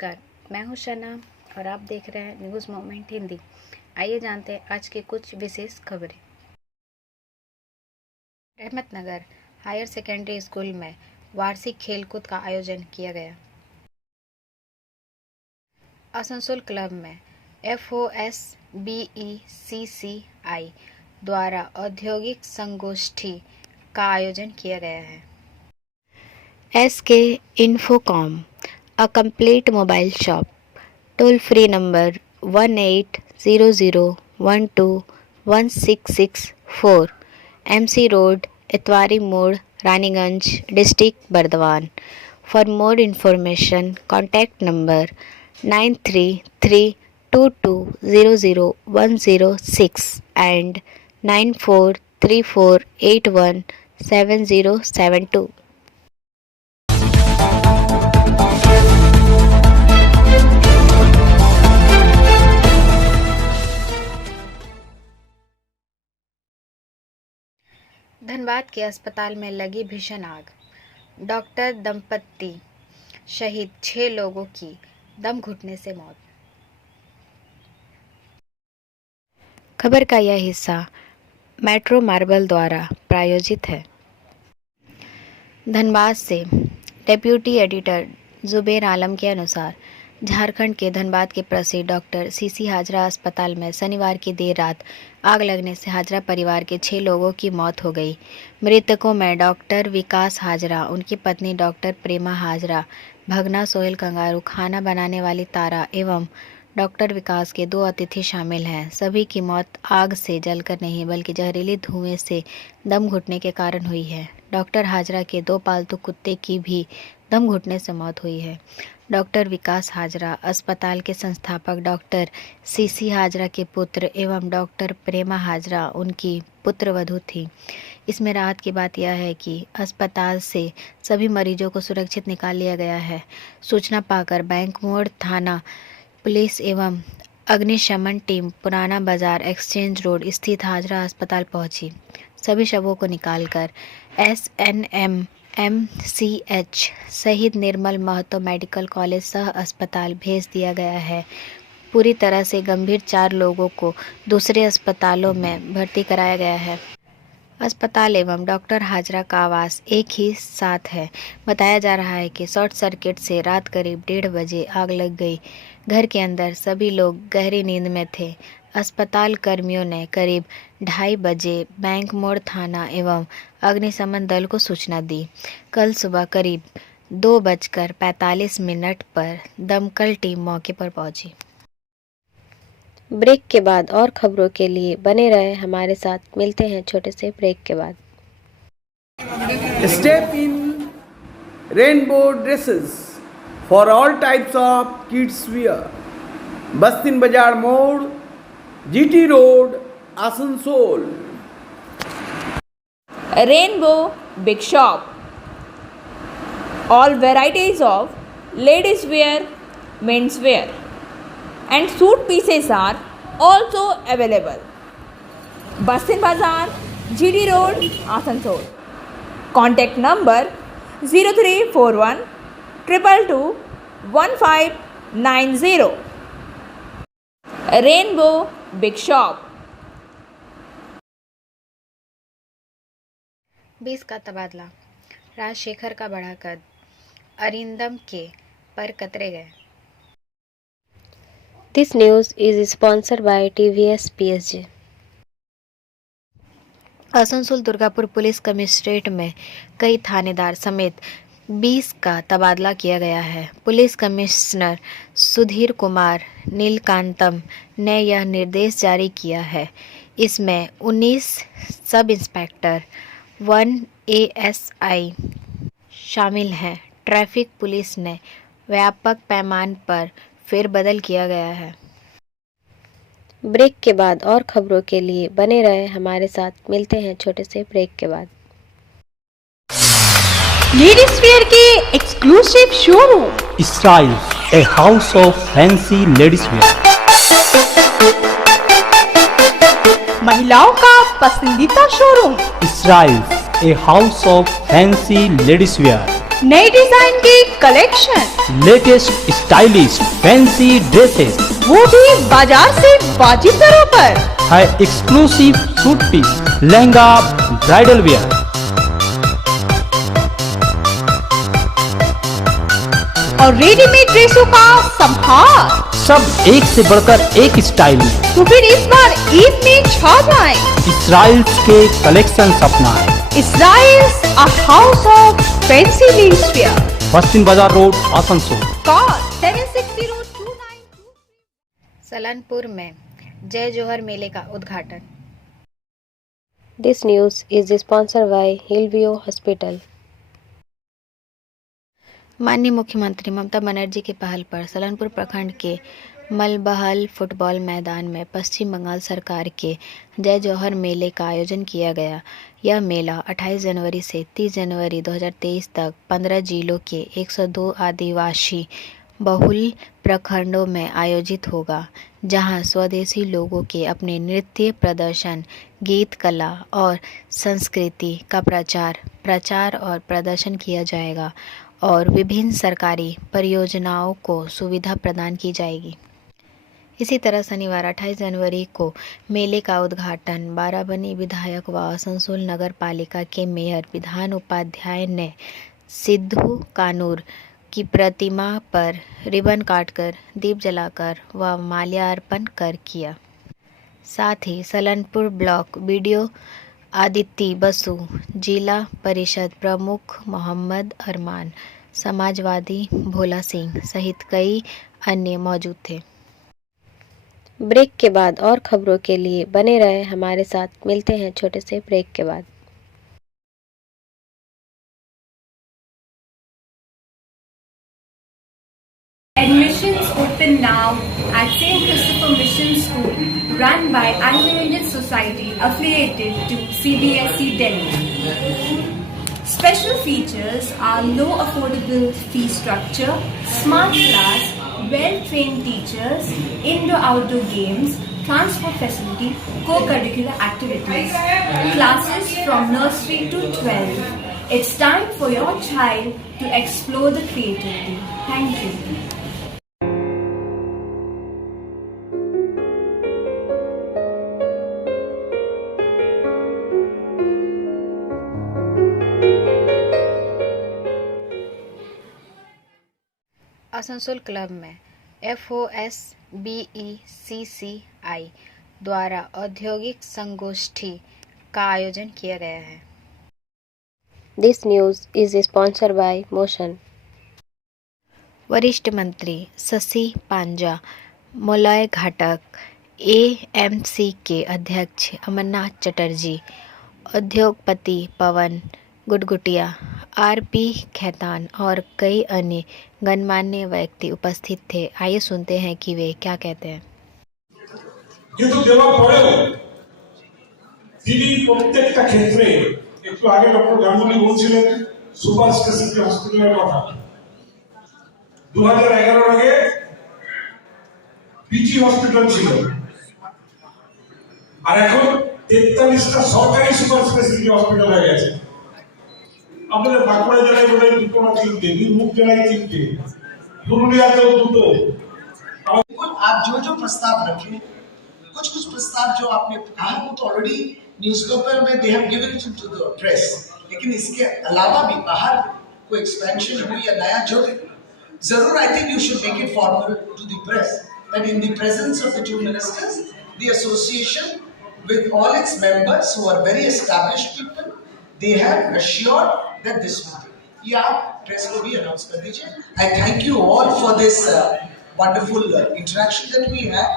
नमस्कार, मैं हूं शना और आप देख रहे हैं न्यूज़ मोमेंट हिंदी। आइए जानते हैं आज की कुछ विशेष खबरें। रहमतनगर हायर सेकेंडरी स्कूल में वार्षिक खेलकूद का आयोजन किया गया। आसनसोल क्लब में FOSBECCI द्वारा औद्योगिक संगोष्ठी का आयोजन किया गया है। SK Infocom, a complete mobile shop, toll free number 1800121664, MC Road, Itwari Mode, Raniganj, District Bardhaman. For more information, contact number 9332200106 and 9434817072. Dhanbad के अस्पताल में लगी भीषण आग, डॉक्टर दंपत्ति शहीद, 6 लोगों की दम घुटने से मौत। खबर का यह हिस्सा मेट्रो मार्बल द्वारा प्रायोजित है। धनबाद से डेप्यूटी एडिटर जुबेर आलम के अनुसार झारखंड के धनबाद के प्रसिद्ध डॉक्टर सीसी हाजरा अस्पताल में शनिवार की देर रात आग लगने से हाजरा परिवार के 6 लोगों की मौत हो गई। मृतकों में डॉक्टर विकास हाजरा, उनकी पत्नी डॉक्टर प्रेमा हाजरा, भगना सोहेल कंगारू, खाना बनाने वाली तारा एवं डॉक्टर विकास के 2 अतिथि शामिल हैं। सभी की मौत आग से जलकर नहीं बल्कि जहरीले धुएं से दम घुटने के कारण हुई है। डॉक्टर हाजरा के 2 पालतू कुत्ते की भी दम घुटने से मौत हुई है। डॉक्टर विकास हाजरा अस्पताल के संस्थापक डॉक्टर सीसी हाजरा के पुत्र एवं डॉक्टर प्रेमा हाजरा उनकी पुत्रवधू थी। इसमें राहत की बात यह है कि अस्पताल से सभी मरीजों को सुरक्षित निकाल लिया गया है। सूचना पाकर बैंक मोड़ थाना पुलिस एवं अग्निशमन टीम पुराना बाजार एक्सचेंज रोड स्थित हाजरा अस्पताल पहुंची। सभी शवों को निकालकर SNMMCH शहीद निर्मल महतो मेडिकल कॉलेज सह अस्पताल भेज दिया गया है। पूरी तरह से गंभीर 4 लोगों को दूसरे अस्पतालों में भर्ती कराया गया है। अस्पताल एवं डॉक्टर हाजरा का आवास एक ही साथ है। बताया जा रहा है कि शॉर्ट सर्किट से रात करीब 1:30 बजे आग लग गई। घर के अंदर सभी लोग गहरी नींद में थे। अस्पताल कर्मियों ने करीब 2:30 बजे बैंक मोड़ थाना एवं अग्निशमन दल को सूचना दी। कल सुबह करीब 2:45 पर दमकल टीम मौके पर पहुंची। ब्रेक के बाद और खबरों के लिए बने रहे हमारे साथ। मिलते हैं छोटे से ब्रेक के बाद। Step in rainbow dresses for all types of kids wear. Bastin Bazaar Mode, GT Road, Asansol. Rainbow Big Shop. All varieties of ladies wear, men's wear and suit pieces are also available. Bastin Bazaar, GD Road, Asansol. Contact number 0341 222 1590. Rainbow Big Shop. 20 का तबादला, राजशेखर का बढ़ा कद, अरिंदम के पर कतरे गए। This news is sponsored by TVS PSG. Asansol Durgapur police commissionerate में कई थानेदार समेत 20 का तबादला किया गया है। पुलिस कमिश्नर सुधीर कुमार नीलकांतम ने यह निर्देश जारी किया है। इसमें 19 सब इंस्पेक्टर 1 ASI शामिल हैं। ट्रैफिक पुलिस ने व्यापक पैमाने पर फेरबदल किया गया है। ब्रेक के बाद और खबरों के लिए बने रहे हमारे साथ। मिलते हैं छोटे से ब्रेक के बाद। लेडीज वेयर के exclusive showroom Styles, a house of fancy ladies wear. महिलाओं का पसंदीदा showroom Styles, a house of fancy ladies wear. नए डिजाइन के collection, latest stylish fancy dresses वो भी बाजार से वाजिब दरों पर। है exclusive suit piece, lehenga, bridal wear, और रेडीमेड ड्रेसों का संभार। सब एक से बढ़कर एक स्टाइल में। तो फिर इस बार ईद में छा जाए। इसराइल्स के कलेक्शन अपनाएं। Israel's a house of fancy ladieswear. Bastin Bazar road, Asansol. Call 760292। सलनपुर में जय जोहर मेले का उद्घाटन। This news is sponsored by Hillview Hospital. माननीय मुख्यमंत्री ममता बनर्जी की पहल पर सलनपुर प्रखंड के मलबहल फुटबॉल मैदान में पश्चिम बंगाल सरकार के जय जौहर मेले का आयोजन किया गया। यह मेला 28 जनवरी से 30 जनवरी 2023 तक 15 जिलों के 102 आदिवासी बहुल प्रखंडों में आयोजित होगा, जहां स्वदेशी लोगों के अपने नृत्य प्रदर्शन, गीत, कला और संस्कृति का प्रचार और प्रदर्शन किया जाएगा और विभिन्न सरकारी परियोजनाओं को सुविधा प्रदान की जाएगी। इसी तरह शनिवार 28 जनवरी को मेले का उद्घाटन बाराबनी विधायक व आसनसोल नगर पालिका के मेयर विधान उपाध्याय ने सिद्धू कानूर की प्रतिमा पर रिबन काटकर, दीप जलाकर व माल्यार्पण कर किया। साथ ही सलनपुर ब्लॉक बीडीओ आदित्य बसु, जिला परिषद प्रमुख मोहम्मद अरमान, समाजवादी भोला सिंह सहित कई अन्य मौजूद थे। ब्रेक के बाद और खबरों के लिए बने रहे हमारे साथ। मिलते हैं छोटे से ब्रेक के बाद। Admissions open now at St. Christopher Mission School, run by Anglo-Indian Society affiliated to CBSE Delhi. Special features are low affordable fee structure, smart class, well-trained teachers, indoor-outdoor games, transport facility, co-curricular activities, classes from nursery to 12. It's time for your child to explore the creativity. Thank you. Asansol club में FOSBECCI द्वारा औद्योगिक संगोष्ठी का आयोजन किया गया है। This news is sponsored by Motion. वरिष्ठ मंत्री शशि पांजा, मलय घाटक, AMC के अध्यक्ष अमरनाथ चटर्जी, उद्योगपति पवन गुडगुटिया, RP खैतान और कई अन्य गणमान्य व्यक्ति उपस्थित थे। आइए सुनते हैं कि वे क्या कहते हैं। কিন্তু দেওয়ার পরেও তিনি প্রত্যেকটা ক্ষেত্রে একটু আগে ডক্টর গাঙ্গুলি বলছিলেন সুপার স্পেশালিটি হসপিটালের কথা। 2011 আগে পিজি হসপিটাল ছিল, আর এখন 43টা সরকারি সুপার স্পেশালিটি হসপিটাল হয়ে গেছে। আমাদের বাঁকুড়া জেলায় বোধহয় দুটো না তিনটে, বীরভূম জেলায় তিনটে, পুরুলিয়াতেও দুটো। आप जो प्रस्ताव रखें, कुछ प्रस्ताव जो आपने कहा वो तो ऑलरेडी न्यूज़पेपर में they have given it to the press, लेकिन इसके अलावा भी बाहर कोई एक्सपेंशन हुई या नया जो जरूर I think you should make it formal to the press that in the presence of the two ministers the association with all its members who are very established people, they have assured that this will be. ये आप press को भी announce कर दीजिए। I thank you all for this wonderful interaction that we had.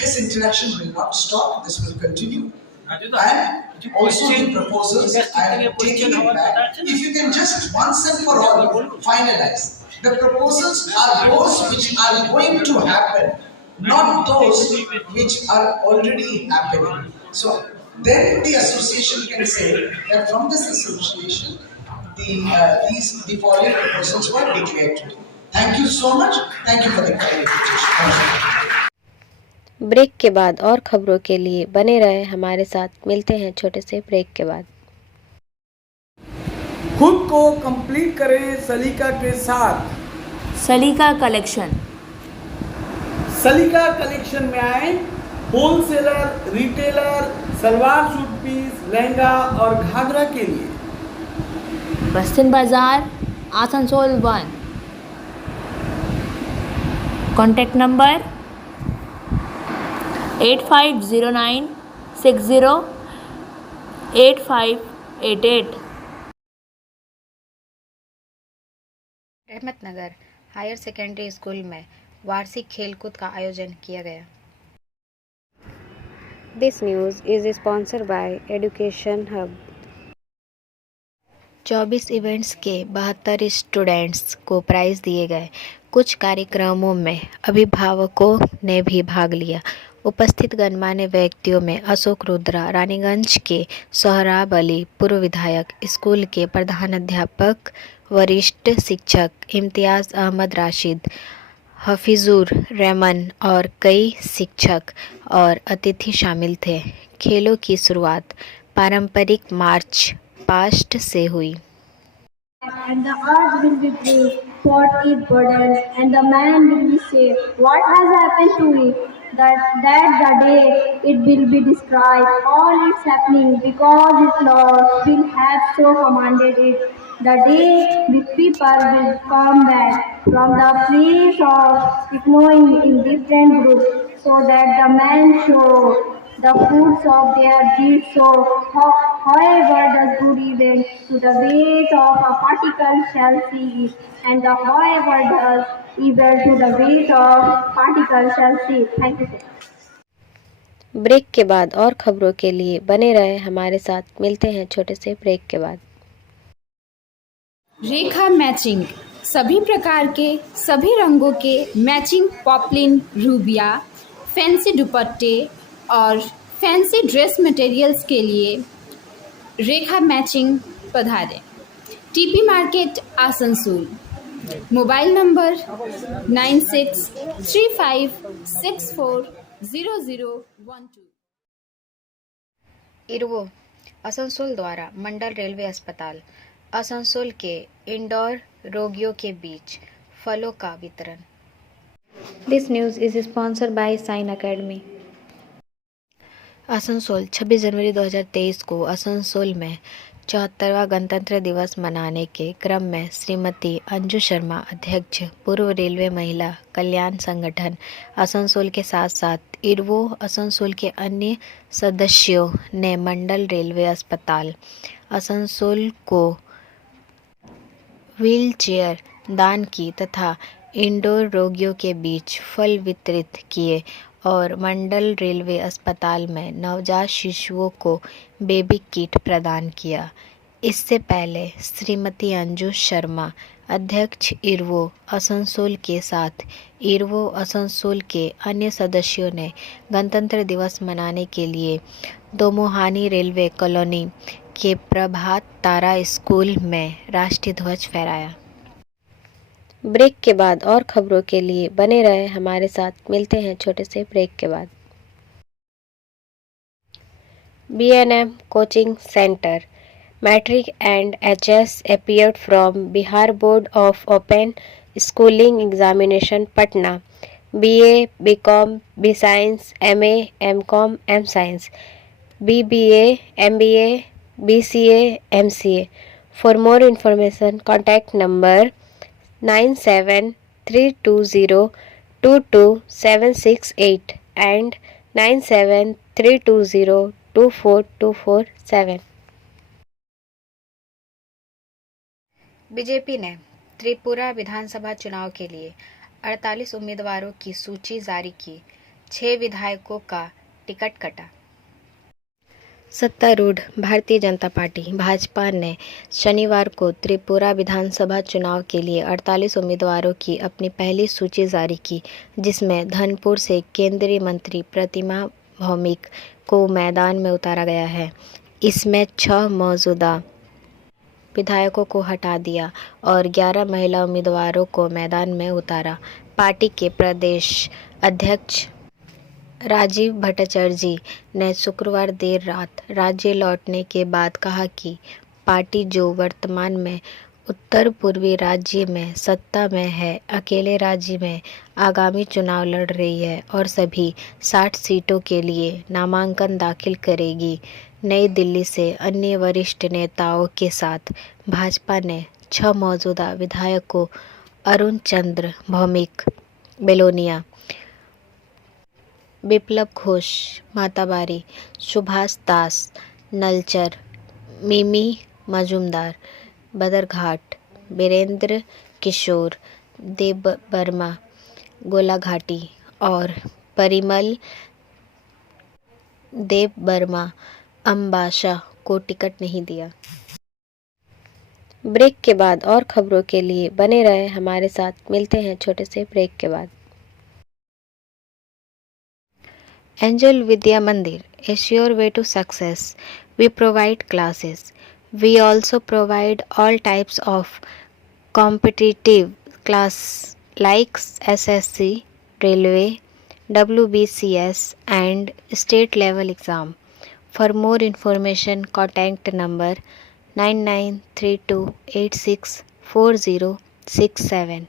This interaction will not stop. This will continue. And also the proposals, I am taking it back. If you can just once and for all finalize. The proposals are those which are going to happen, not those which are already happening. So then the association can say that from this association, the following proposals were declared today. Thank you so much. Thank you for the clarification. Break के बाद और खबरों के लिए बने रहे हमारे साथ। मिलते हैं छोटे से ब्रेक के बाद। खुद को कंप्लीट करें सलीका के साथ। सलीका कलेक्शन। सलीका कलेक्शन में आए wholesaler, retailer, salwar suit piece, lehenga और घाघरा के लिए। Bastin Bazar, Asansol 1। Contact number 8509608588। Rahmatnagar higher secondary school में वार्षिक खेलकूद का आयोजन किया गया। This news is sponsored by education hub. 24 events के 72 स्टूडेंट्स को प्राइज दिए गए। कुछ कार्यक्रमों में अभिभावकों ने भी भाग लिया। उपस्थित गणमान्य व्यक्तियों में अशोक रुद्रा, रानीगंज के सोहराब अली, पूर्व विधायक, स्कूल के प्रधानाध्यापक, वरिष्ठ शिक्षक इम्तियाज़ अहमद राशिद, हफीजुर रहमान और कई शिक्षक और अतिथि शामिल थे। खेलों की शुरुआत पारंपरिक मार्च पास्ट से हुई। And the earth will be free for its burden, and the man will be saved. What has happened to it? That the day it will be described, all its happening, because its Lord will have so commanded it. The day the people will come back from the place of ignoring in different groups, so that the man show the fruits of their deeds. So, however does good evil, to the weight of a particle shall see it, and the however does evil, to the weight of particle shall see it. Thank you, sir. Break के बाद और खबरों के लिए बने रहे हमारे साथ। मिलते हैं छोटे से ब्रेक के बाद। रेखा मैचिंग, सभी प्रकार के सभी रंगों के मैचिंग पॉपलिन, रूबिया, फैंसी दुपट्टे और फैंसी ड्रेस मटेरियल्स के लिए रेखा मैचिंग पधारें। TP market, Asansol. Mobile number 9635640012। इरवो आसनसोल द्वारा मंडल रेलवे अस्पताल आसनसोल के इंडोर रोगियों के बीच फलों का वितरण। This news is sponsored by sine academy. Asansol 26 जनवरी 2023 को आसनसोल में 74वां गणतंत्र दिवस मनाने के क्रम में श्रीमती अंजू शर्मा, अध्यक्ष, पूर्व रेलवे महिला कल्याण संगठन आसनसोल के साथ साथ इरवो आसनसोल के अन्य सदस्यों ने मंडल रेलवे अस्पताल आसनसोल को व्हील चेयर दान की तथा इंडोर रोगियों के बीच फल वितरित किए और मंडल रेलवे अस्पताल में नवजात शिशुओं को बेबी किट प्रदान किया। इससे पहले श्रीमती अंजू शर्मा, अध्यक्ष इरवो आसनसोल के साथ इरवो आसनसोल के अन्य सदस्यों ने गणतंत्र दिवस मनाने के लिए दोमोहानी रेलवे कॉलोनी के प्रभात तारा स्कूल में राष्ट्रीय ध्वज फहराया। ब्रेक के बाद और खबरों के लिए बने रहे हमारे साथ। मिलते हैं छोटे से ब्रेक के बाद। B&M coaching centre matric and HS appeared from Bihar board of open schooling examination Patna. BA, BCom, B Science, MA, MCom, M Science, BBA, MBA, BCA, MCA. For more information, contact number 9732022768 and 9732024247. BJP ने त्रिपुरा विधानसभा चुनाव के लिए 48 उम्मीदवारों की सूची जारी की। 6 विधायकों का टिकट कटा। सत्तारूढ़ भारतीय जनता पार्टी भाजपा ने शनिवार को त्रिपुरा विधानसभा चुनाव के लिए 48 उम्मीदवारों की अपनी पहली सूची जारी की, जिसमें धनपुर से केंद्रीय मंत्री प्रतिमा भौमिक को मैदान में उतारा गया है। इसमें 6 मौजूदा विधायकों को हटा दिया और 11 महिला उम्मीदवारों को मैदान में उतारा। पार्टी के प्रदेश अध्यक्ष राजीव भट्टाचार्य ने शुक्रवार देर रात राज्य लौटने के बाद कहा कि पार्टी जो वर्तमान में उत्तर पूर्वी राज्य में सत्ता में है, अकेले राज्य में आगामी चुनाव लड़ रही है और सभी 60 सीटों के लिए नामांकन दाखिल करेगी। नई दिल्ली से अन्य वरिष्ठ नेताओं के साथ भाजपा ने 6 मौजूदा विधायकों अरुण चंद्र भौमिक बेलोनिया, बिप्लब घोष माताबारी, सुभाष दास नलचर, मिमी मजूमदार बदरघाट, बीरेंद्र किशोर देव वर्मा गोलाघाटी और परिमल देव वर्मा अम्बाशा को टिकट नहीं दिया। ब्रेक के बाद और खबरों के लिए बने रहे हमारे साथ। मिलते हैं छोटे से ब्रेक के बाद। Angel Vidya Mandir is your way to success. We provide classes. We also provide all types of competitive class like SSC, Railway, WBCS and state level exam. For more information, contact number 9932864067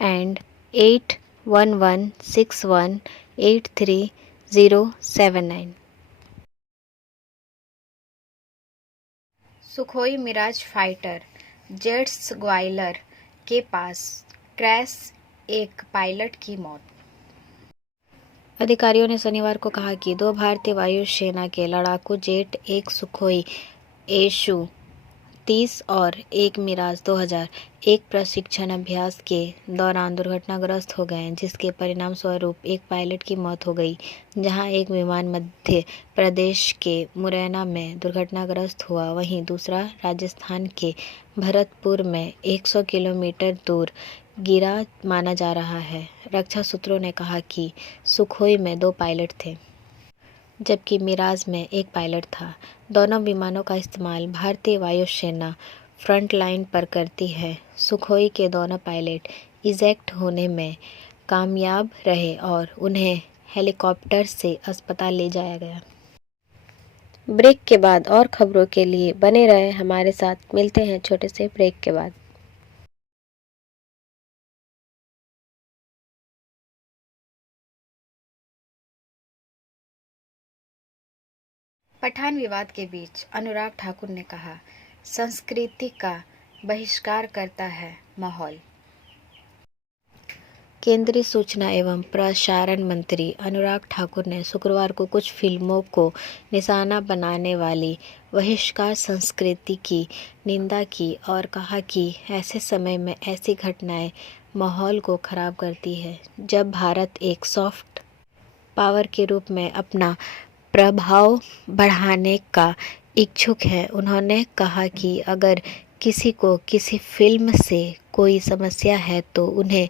and 8116183079। Sukhoi Mirage fighter jets Gwalior के पास crash, एक pilot की मौत। अधिकारियों ने शनिवार को कहा कि 2 भारतीय वायुसेना के लड़ाकू जेट, एक सुखोई SU-30 और एक मिराज 2000 एक प्रशिक्षण अभ्यास के दौरान दुर्घटनाग्रस्त हो गए, जिसके परिणाम स्वरूप एक पायलट की मौत हो गई। जहां एक विमान मध्य प्रदेश के मुरैना में दुर्घटनाग्रस्त हुआ, वहीं दूसरा राजस्थान के भरतपुर में 100 किलोमीटर दूर गिरा माना जा रहा है। रक्षा सूत्रों ने कहा कि सुखोई में 2 पायलट थे, जबकि मिराज में 1 पायलट था। दोनों विमानों का इस्तेमाल भारतीय वायुसेना फ्रंट लाइन पर करती है। सुखोई के दोनों पायलट इजेक्ट होने में कामयाब रहे और उन्हें हेलीकॉप्टर से अस्पताल ले जाया गया। ब्रेक के बाद और खबरों के लिए बने रहे हमारे साथ। मिलते हैं छोटे से ब्रेक के बाद। पठान विवाद के बीच अनुराग ठाकुर ने कहा, संस्कृति का बहिष्कार करता है माहौल। केंद्रीय सूचना एवं प्रसारण मंत्री अनुराग ठाकुर ने शुक्रवार को कुछ फिल्मों को निशाना बनाने वाली बहिष्कार संस्कृति की निंदा की और कहा कि ऐसे समय में ऐसी घटनाएं माहौल को खराब करती है। जब भारत एक सॉफ्ट पावर के रूप में अपना प्रभाव बढ़ाने का इच्छुक है, उन्होंने कहा कि अगर किसी को किसी फिल्म से कोई समस्या है तो उन्हें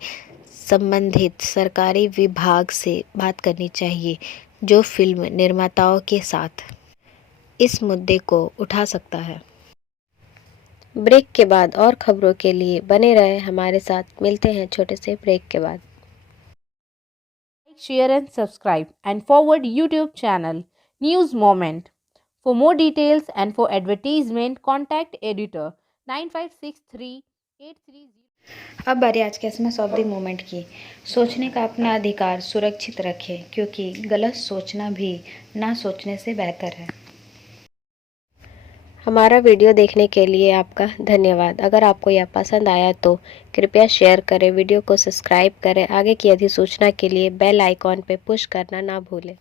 संबंधित सरकारी विभाग से बात करनी चाहिए, जो फिल्म निर्माताओं के साथ इस मुद्दे को उठा सकता है। ब्रेक के बाद और खबरों के लिए बने रहे हमारे साथ। मिलते हैं छोटे से ब्रेक के बाद। Share and subscribe and forward YouTube channel News Moment. For more details and for advertisement, contact editor 956383. अब बारी आज के एसएमएस ऑफ द मोमेंट की। सोचने का अपना अधिकार सुरक्षित रखें, क्योंकि गलत सोचना भी ना सोचने से बेहतर है। हमारा वीडियो देखने के लिए आपका धन्यवाद। अगर आपको यह पसंद आया तो कृपया शेयर करें, वीडियो को सब्सक्राइब करें। आगे की अधिसूचना के लिए बेल आइकॉन पर पुश करना ना भूलें।